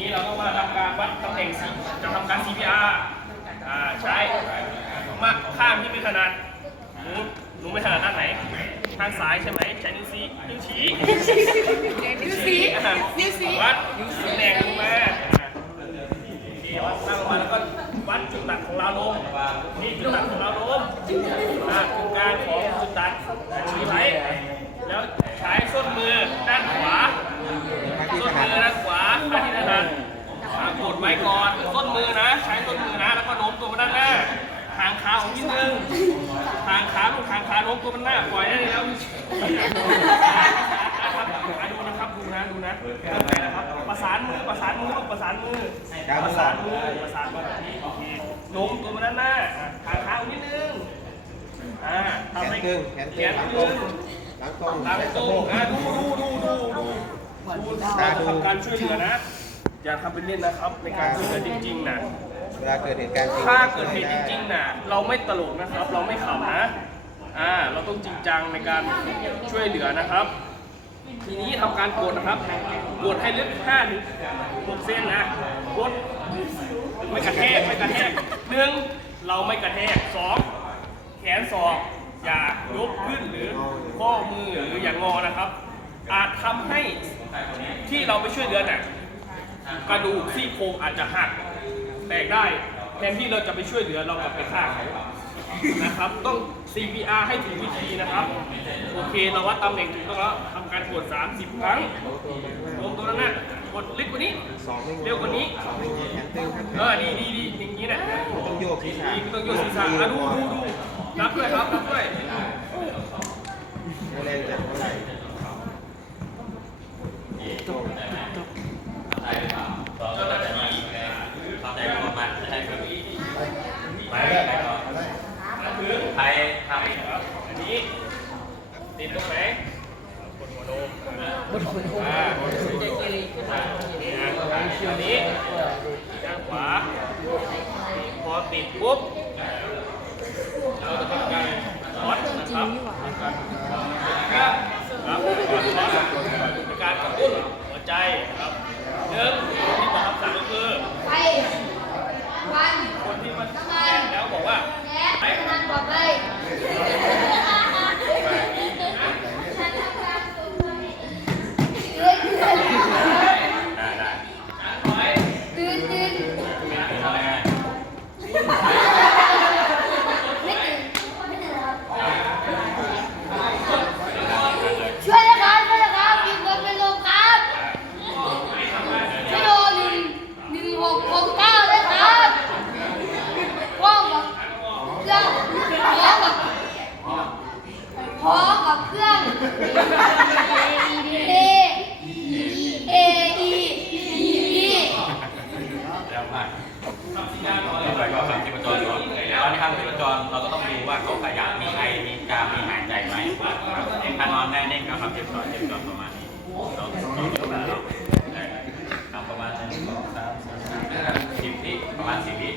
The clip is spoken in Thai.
นี้เราก็มาทำการวัดตำแหน่ง C จะทำการ CPR อ่าใช้มาข้างที่ไม่ถนัดหนูหนูไม่ถนัดด้านไหนทางซ้ายใช่ไหมใช้นิ้วชี้นิ้วชี้นิ้วชี้อะนิ้วชี้วัดตำแหน่งลงมานี่วัดตั้งลงมาแล้วก็วัดจุดตัดของเราลงนี่จุดตัดของเราลงอ่าจุดกลางของจุดตัดชี้ไว้แล้วใช้ส้นมือด้านขวา ส้นมือด้านขวาข้างที่ถนัดอ่ากดไว้ก่อนส้นมือนะ ใช้ส้นมือนะ แล้วก็โน้มตัวมาด้านหน้าทางขาของนิดนึงทางขา ลูกทางขาโน้มตัวมันหน้าปล่อยได้แล้วอะดูนะครับดูนะดูนะเริ่มไปนะครับ ประสานมือประสานมือลูกประสานมือประสานมือประสานมือแบบนี้โอเคโน้มตัวมาด้านหน้าอะทางขาของนิดนึงอ่าแขทำนให้ตึงแขนตึงหลังตรงหลังตรงหลังตรงอะดูดูดูดูดูดูเราจะทำการช่วยเหลือนะ อย่าทำเป็นเล่นนะครับในการช่วยเหลือจริงๆนะเวลาเกิดเหตุการณ์จริงถ้าเกิดเหตุจริงๆนะเราไม่ตลกนะครับ เราไม่ขำนะอ่า เราต้องจริงจังในการช่วยเหลือนะครับ ทีนี้ทำการกดนะครับกดให้ลึก5ถึง6เซนนะกดไม่กระแทกไม่กระแทกหนึ่งเราไม่กระแทกสองแขนศอกอย่ายกขึ้นหรือข้อมือหรืออย่างงอนะครับ อาจทำให้ที่เราไปช่วยเหลือน่ะกระดูกซี่โครงอาจจะหักแตกได้แทนที่เราจะไปช่วยเหลือเรากลับไปฆ่าเขา นะครับ ต้อง CPR ให้ถูกวิธีนะครับ โอเค เราวัดตำแหน่งถูกต้องแล้วทำการกด 30 ครั้งรวมตัวนั้นนะกดลึกกว่านี้สองไม่งอเร็วกว่านี้สองไม่งอแขนตึงครับเออ ดีดีดีอย่างนี้แหละต้องโยกศีรษะดีไม่ต้องโยกศีรษะอะดูดูดูรับด้วยครับรับด้วยแรงจะเท่าไหร่ เจ้าหน้าที่ เข้าใจประมาณใช่ครับ ไปถือ ใคร ทำครับอันนี้ติดตรงไหนบนหัวโนมบนหัวนมอ่านี่นมอันนี้ด้านขวาพอติดปุ๊บ เราจะทำการช็อตนะครับครับครับช็อตเป็นการกระตุ้นหัวใจนะครับหนึ่งที่บอกคำสั่งก็คือ ไปวัน คนที่มันแจ้งแล้วบอกว่า และทำงานต่อไปตื่นตื่นไม่ตื่นไม่ตื่นครับช่วยนะครับช่วยนะครับมีคนเป็นลมครับช่วยโทรหนึ่งหนึ่งหกหกเก้าด้วยครับพร้อมกับเครื่องพร้อมกับพร้อมกับ เครื่อง A A E E แล้วมากต่อไปก็ทำที่ประจรก่อนตอนที่ทำที่ประจรเราก็ต้องดูว่าเขาขยันมีไอมีจามมีหายใจไหมถ้านอนแน่นิ่งก็ทำเจ็บจอดเจ็บจอดประมาณนี้เราทำประมาณนึ่งสองสามสี่ห้าสิบวิประมาณสิบวิ